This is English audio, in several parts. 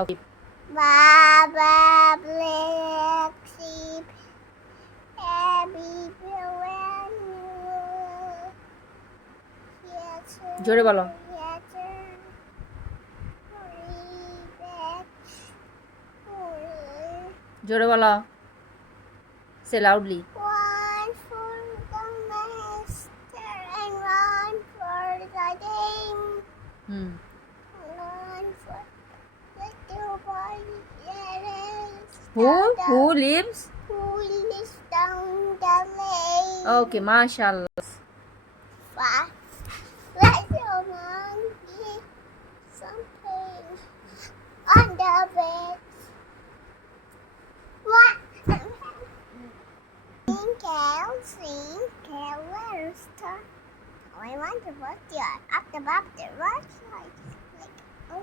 Okay. Baba black sheep. জোরে বলো। জোরে বলো সে loudly One Who? Who lives? Who lives down the lane? Okay, mashallah. Fast. Let your monkey something on the bed. What? Sing, Kel, sing, Kel, where's the... I want to put your up the bottom right side. Like, oh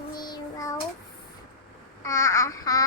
Tiny Ralph. Uh, uh-huh.